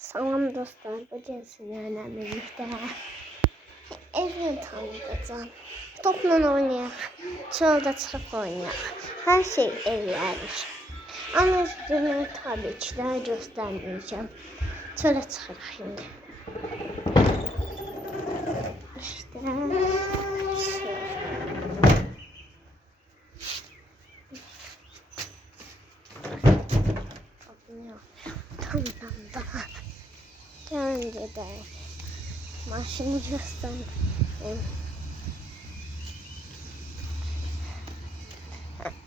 Salam dostlar, bu gün sizlerle birlikte evini tanıtacağım. Topla oynayaq, çöldə çıxıb oynayaq. Hər şey evlərik. Ama üzümü tabii ki de göstermeyeceğim. Çölə çıxırıq şimdi. İşte tam da önce de maşını göstereyim.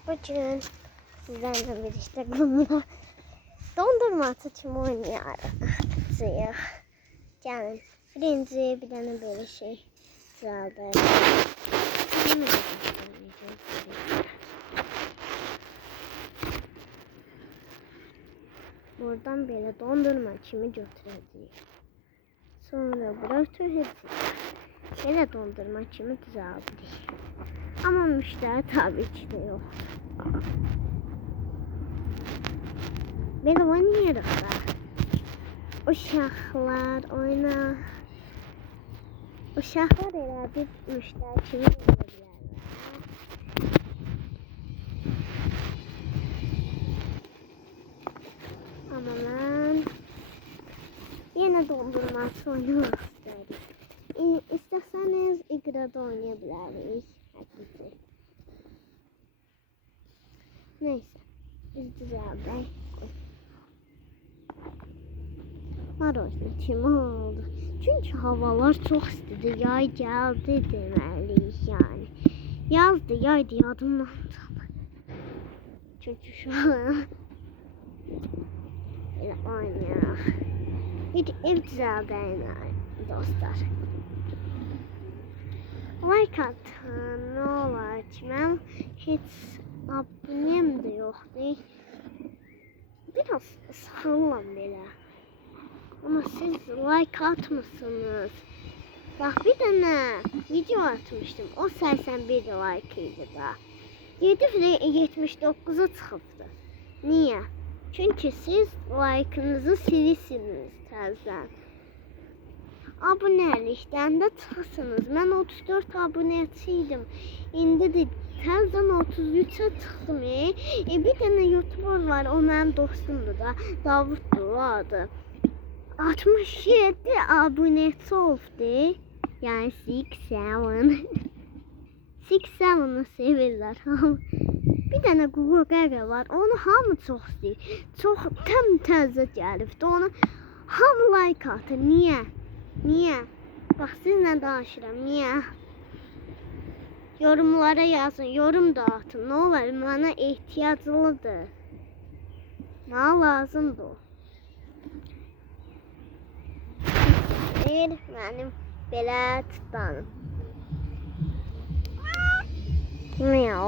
Bugün sizlerle birlikte bununla dondurma atıcımı oynayacağız. Gelin. Birinci bir tane böyle şey aldı. Buradan böyle dondurma kimi götüreceğiz. Sonra bırakır hepsi. Yine dondurma kimi düzeltdik. Ama müşteri tabii ki de yok. Böyle oynayırıq da. Uşaqlar oynar. Uşaqlar elə bir müşteri kimi oynayırlar. Ama ben yine dondurması oynamak isterim. İsterseniz igrada oynayabiliriz. Neyse. Biz düzeldik. Marojna kimi oldu? Çünkü havalar çok istedi. Yay geldi demeliyiz yani. Yazdı, yaydı, yadımdan tam. Çünkü şu an oynayaq. Bir ev düzəldəyinə dostlar. Like atın, nə olar ki, mən heç abonem də yoxdur. Biraz sıxılıram belə. Ama siz like atmışsınız. Bak bir tane video atmıştım. O 81 like idi da. 779'a çıxıbdı. Niye? Çünkü siz like'ınızı silirsiniz təzədən. Abonelikdən də çıxırsınız. Mən 34 abonəçiydim. İndi də təzədən 33'e çıxdım. Bir tane YouTuber var. O mənim dostumdur da. Davuddur o adı. 67 abonəsi oldu. Yani 67. 67'ı sevirlər. Bir tane Google Gaga var. Onu hamı çox istəyir. Çox təzə gəlibdi. Onu hamı like atır. Niye? Niye? Bax sizinlə danışıram. Niye? Yorumlara yazın. Yorum da atın. Ne olar? Mənə ehtiyaclıdır. Mənə lazımdır o. Mənim belə tutanım. Miau.